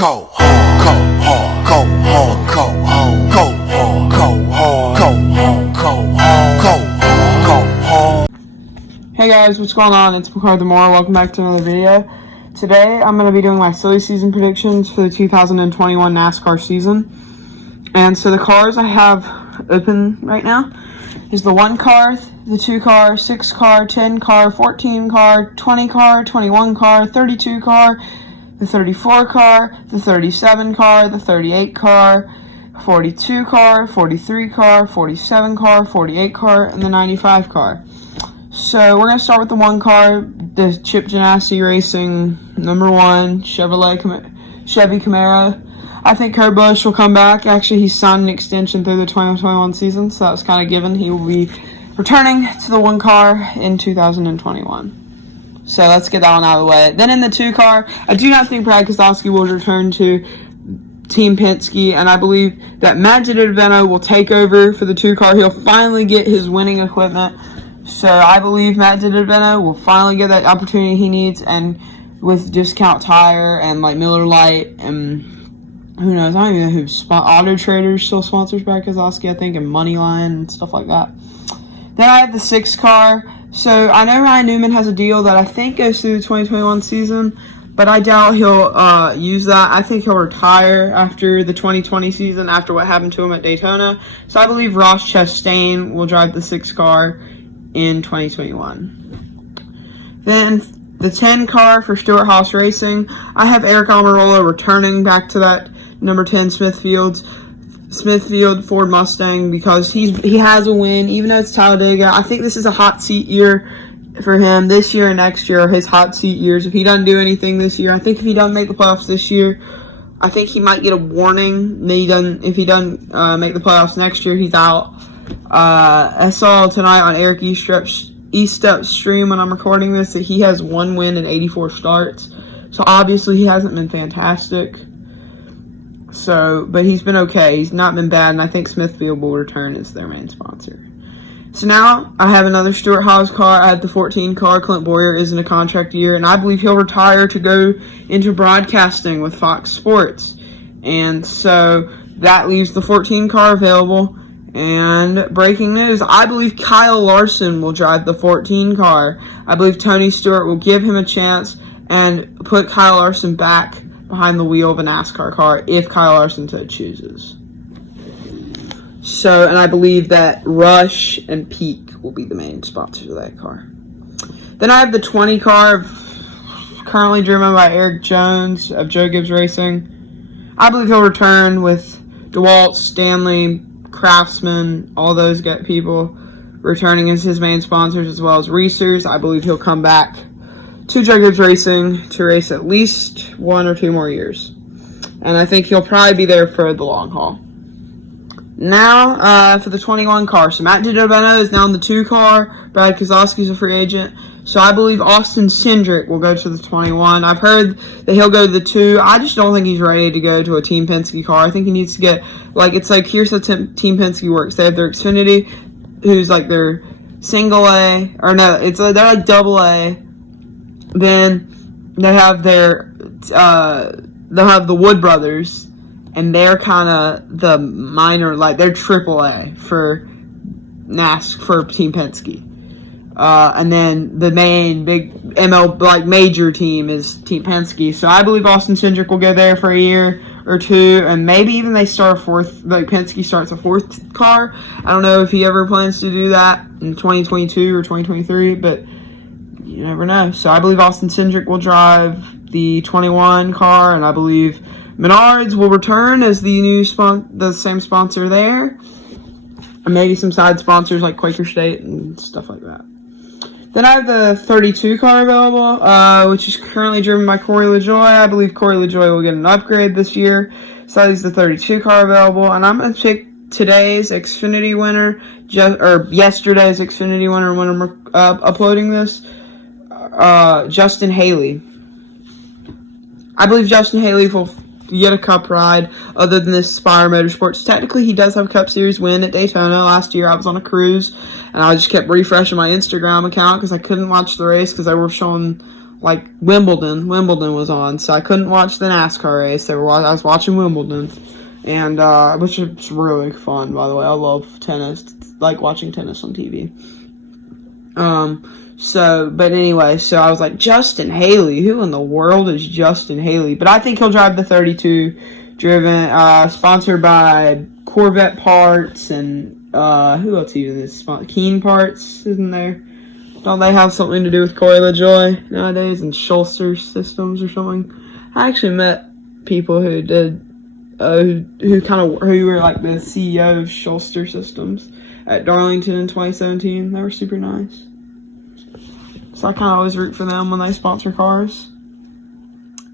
Go hard, go hard, go hard, go hard, go hard, go hard, go hard, go hard, go hard. Hey guys, what's going on? It's McCarthy Moore. Welcome back to another video. Today I'm going to be doing my silly season predictions for the 2021 NASCAR season. And so the cars I have open right now is the 1 car, the 2 car, 6 car, 10 car, 14 car, 20 car, 21 car, 32 car, the 34 car, the 37 car, the 38 car, 42 car, 43 car, 47 car, 48 car, and the 95 car. So we're going to start with the 1 car, the Chip Ganassi Racing #1 Chevy Camaro. I think Kurt Busch will come back. Actually, he signed an extension through the 2021 season, so that was kind of given. He will be returning to the 1 car in 2021. So let's get that one out of the way. Then in the 2 car, I do not think Brad Keselowski will return to Team Penske, and I believe that Matt DiBenedetto will take over for the 2 car. He'll finally get his winning equipment. So I believe Matt DiBenedetto will finally get that opportunity he needs, and with Discount Tire and like Miller Lite and who knows, I don't even know who Auto Traders still sponsors Brad Keselowski, I think, and Moneyline and stuff like that. Then I have the 6 car. So I know Ryan Newman has a deal that I think goes through the 2021 season, but I doubt he'll use that. I think he'll retire after the 2020 season, after what happened to him at Daytona. So I believe Ross Chastain will drive the 6 car in 2021. Then the 10 car for Stewart-Haas Racing, I have Eric Almirola returning back to that number 10 Smithfield Ford Mustang, because he has a win, even though it's Talladega. I think this is a hot seat year for him. This year and next year are his hot seat years. If he doesn't do anything this year, I think if he doesn't make the playoffs this year, I think he might get a warning. If he doesn't make the playoffs next year, he's out. I saw tonight on Eric Estep's stream when I'm recording this that he has 1 win in 84 starts. So obviously he hasn't been fantastic. But he's been okay. He's not been bad, and I think Smithfield will return as their main sponsor. So now I have another Stewart-Haas car. I have the 14 car. Clint Boyer is in a contract year, and I believe he'll retire to go into broadcasting with Fox Sports. And so that leaves the 14 car available. And breaking news, I believe Kyle Larson will drive the 14 car. I believe Tony Stewart will give him a chance and put Kyle Larson back behind the wheel of a NASCAR car if Kyle Larson so chooses. So, and I believe that Rush and Peak will be the main sponsors of that car. Then I have the 20 car, currently driven by Erik Jones of Joe Gibbs Racing. I believe he'll return with DeWalt, Stanley, Craftsman, all those people returning as his main sponsors, as well as Reesers. I believe he'll come back to Joe Gibbs Racing to race at least 1 or 2 more years. And I think he'll probably be there for the long haul. Now, for the 21 car. So Matt DiBenedetto is now in the 2 car. Brad Keselowski is a free agent. So I believe Austin Cindric will go to the 21. I've heard that he'll go to the 2. I just don't think he's ready to go to a Team Penske car. I think he needs to get, it's like, here's how Team Penske works. They have their Xfinity, who's like their single A, or no, they're like double A. Then they have they'll have the Wood Brothers, and they're kind of the minor, they're triple A for for Team Penske. And then the main big major team is Team Penske. So I believe Austin Cindric will go there for a year or 2, and maybe even they start a 4th, Penske starts a 4th car. I don't know if he ever plans to do that in 2022 or 2023, but you never know. So I believe Austin Cindric will drive the 21 car, and I believe Menards will return as the same sponsor there, and maybe some side sponsors like Quaker State and stuff like that. Then I have the 32 car available, which is currently driven by Corey LaJoie. I believe Corey LaJoie will get an upgrade this year, so that is the 32 car available, and I'm going to pick today's Xfinity winner, or yesterday's Xfinity winner when I'm uploading this. Justin Hayley. I believe Justin Hayley will get a Cup ride other than this Spire Motorsports. Technically, he does have a Cup Series win at Daytona last year. I was on a cruise, and I just kept refreshing my Instagram account because I couldn't watch the race because they were showing like Wimbledon. Wimbledon was on, so I couldn't watch the NASCAR race. I was watching Wimbledon, and which is really fun, by the way. I love tennis. It's like watching tennis on TV. But anyway, so I was like, Justin Hayley, who in the world is Justin Hayley? But I think he'll drive the 32 driven, sponsored by Corvette Parts, and who else even is Keen Parts, isn't there? Don't they have something to do with Corey LaJoy nowadays, and Schuster Systems or something? I actually met people who did, who were like the CEO of Schuster Systems at Darlington in 2017. They were super nice. So I kind of always root for them when they sponsor cars.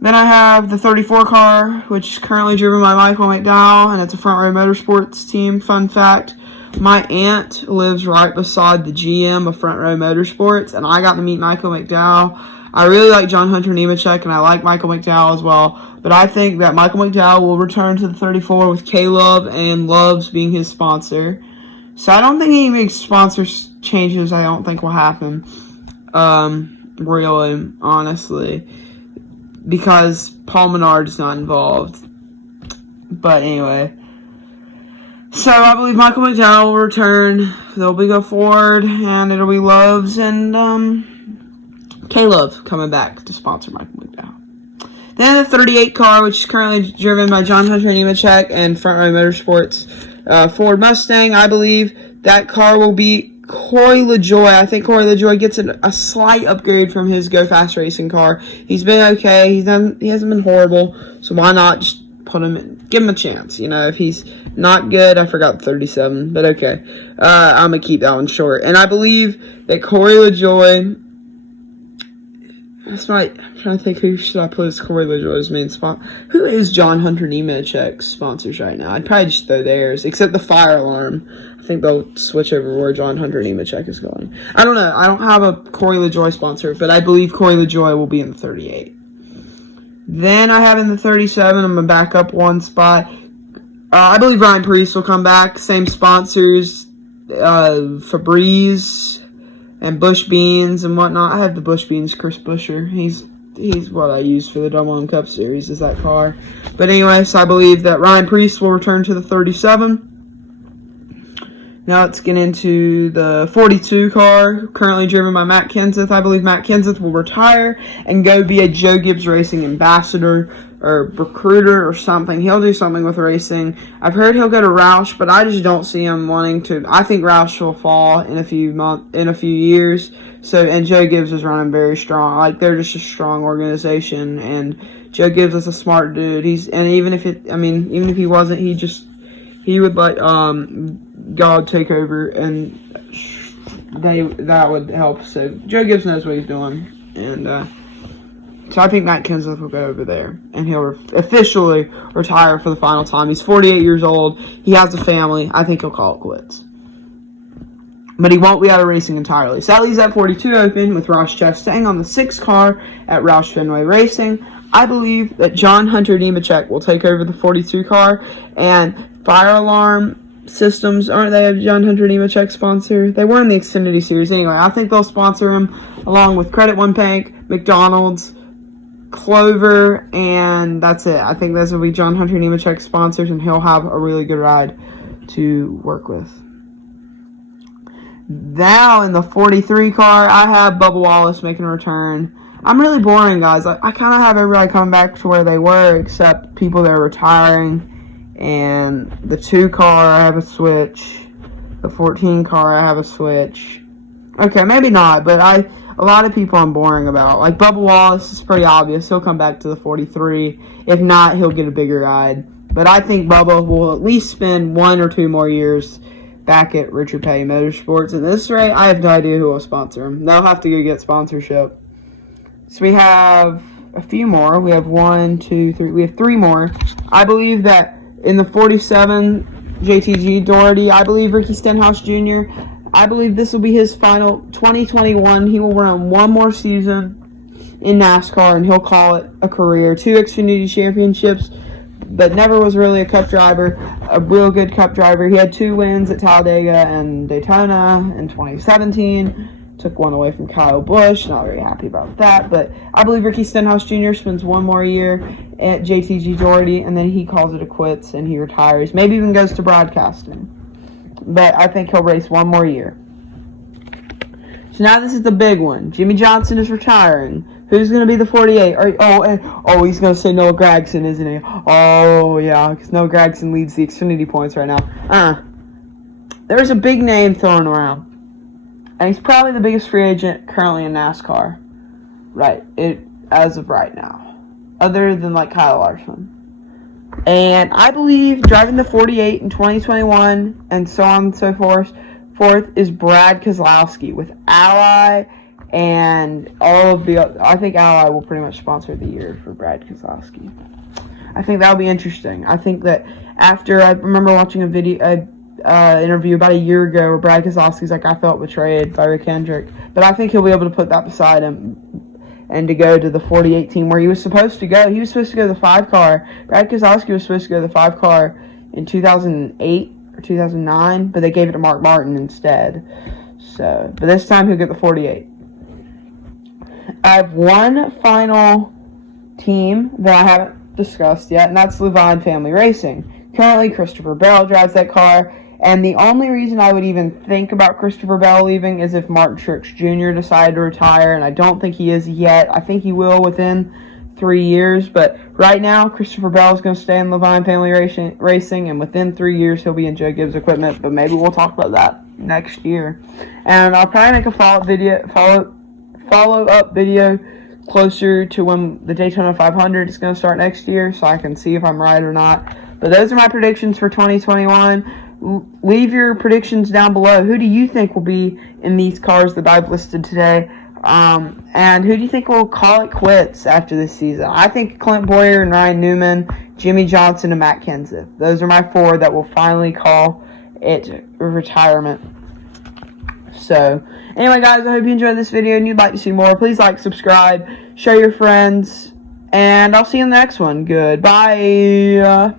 Then I have the 34 car, which is currently driven by Michael McDowell, and it's a Front Row Motorsports team. Fun fact, my aunt lives right beside the GM of Front Row Motorsports, and I got to meet Michael McDowell. I really like John Hunter Nemechek, and I like Michael McDowell as well, but I think that Michael McDowell will return to the 34 with K-Love and Loves being his sponsor. So I don't think any big sponsor changes I don't think will happen. Really, honestly, because Paul Menard's not involved. But anyway, so I believe Michael McDowell will return. They'll go forward, and it'll be Loves and K-Love coming back to sponsor Michael McDowell. Then the 38 car, which is currently driven by John Hunter Nemechek and Front Row Motorsports Ford Mustang. I believe that car will be Corey LaJoy. I think Corey LaJoy gets a slight upgrade from his Go Fast Racing car. He's been okay. He hasn't been horrible. So why not just put him in, give him a chance? You know, if he's not good, I forgot 37, but okay. I'm gonna keep that one short. And I believe that Corey LaJoy. I'm trying to think who should I put as Corey LaJoy's main spot. Who is John Hunter Nemechek's sponsors right now? I'd probably just throw theirs, except the fire alarm. I think they'll switch over where John Hunter Nemechek is going. I don't know. I don't have a Corey LaJoy sponsor, but I believe Corey LaJoy will be in the 38. Then I have in the 37, I'm going to back up one spot. I believe Ryan Preece will come back. Same sponsors, Febreze and Bush Beans and whatnot. I have the Bush Beans, Chris Buescher. He's what I use for the Double M Cup Series, is that car. But anyway, so I believe that Ryan Preece will return to the 37. Now let's get into the 42 car, currently driven by Matt Kenseth. I believe Matt Kenseth will retire and go be a Joe Gibbs Racing ambassador or recruiter or something. He'll do something with racing. I've heard he'll go to Roush, but I just don't see him wanting to. I think Roush will fall in a few years. So, and Joe Gibbs is running very strong. Like, they're just a strong organization, and Joe Gibbs is a smart dude. Even if he wasn't, he would let God take over, and that would help. So Joe Gibbs knows what he's doing, and so I think Matt Kenseth will go over there, and he'll officially retire for the final time. He's 48 years old. He has a family. I think he'll call it quits. But he won't be out of racing entirely. So that leaves that 42 open with Ross Chastain on the 6 car at Roush Fenway Racing. I believe that John Hunter Nemechek will take over the 42 car, and Fire Alarm Systems, aren't they a John Hunter Nemechek sponsor? They were in the Xfinity Series anyway. I think they'll sponsor him along with Credit One Bank, McDonald's, Clover, and that's it. I think those will be John Hunter Nemechek sponsors, and he'll have a really good ride to work with. Now in the 43 car, I have Bubba Wallace making a return. I'm really boring, guys. I kind of have everybody coming back to where they were, except people that are retiring. And the 2 car, I have a switch. The 14 car, I have a switch. Okay, maybe not, but a lot of people I'm boring about. Like Bubba Wallace is pretty obvious. He'll come back to the 43. If not, he'll get a bigger ride. But I think Bubba will at least spend 1 or 2 more years back at Richard Petty Motorsports. At this rate, I have no idea who will sponsor him. They'll have to go get sponsorship. So we have a few more. We have 1, 2, 3. We have 3 more. I believe that in the 47 JTG Doherty, I believe Ricky Stenhouse Jr., I believe this will be his final 2021. He will run 1 more season in NASCAR, and he'll call it a career. 2 Xfinity championships, but never was really a cup driver, a real good cup driver. He had 2 wins at Talladega and Daytona in 2017. Took one away from Kyle Busch. Not very happy about that. But I believe Ricky Stenhouse Jr. spends one more year at JTG Doherty, and then he calls it a quits and he retires. Maybe even goes to broadcasting. But I think he'll race one more year. So now this is the big one. Jimmie Johnson is retiring. Who's going to be the 48? He's going to say Noah Gragson, isn't he? Oh, yeah, because Noah Gragson leads the Xfinity points right now. There's a big name thrown around. And he's probably the biggest free agent currently in NASCAR. As of right now. Other than, Kyle Larson. And I believe driving the 48 in 2021 and so on and so forth is Brad Keselowski with Ally and all of the other. I think Ally will pretty much sponsor the year for Brad Keselowski. I think that'll be interesting. I think that I remember watching a video, interview about a year ago where Brad Keselowski's like, I felt betrayed by Rick Hendrick. But I think he'll be able to put that beside him and to go to the 48 team where he was supposed to go. He was supposed to go to the 5 car. Brad Keselowski was supposed to go to the 5 car in 2008 or 2009, but they gave it to Mark Martin instead. But this time he'll get the 48. I have one final team that I haven't discussed yet, and that's Levine Family Racing. Currently, Christopher Bell drives that car. And the only reason I would even think about Christopher Bell leaving is if Martin Truex Jr. decided to retire, and I don't think he is yet. I think he will within 3 years, but right now, Christopher Bell is going to stay in Levine Family Racing, and within 3 years, he'll be in Joe Gibbs equipment, but maybe we'll talk about that next year. And I'll probably make a follow-up video closer to when the Daytona 500 is going to start next year, so I can see if I'm right or not. But those are my predictions for 2021. Leave your predictions down below. Who do you think will be in these cars that I've listed today? And who do you think will call it quits after this season? I think Clint Boyer and Ryan Newman, Jimmie Johnson, and Matt Kenseth. Those are my 4 that will finally call it retirement. So, anyway, guys, I hope you enjoyed this video and you'd like to see more. Please like, subscribe, share your friends, and I'll see you in the next one. Goodbye.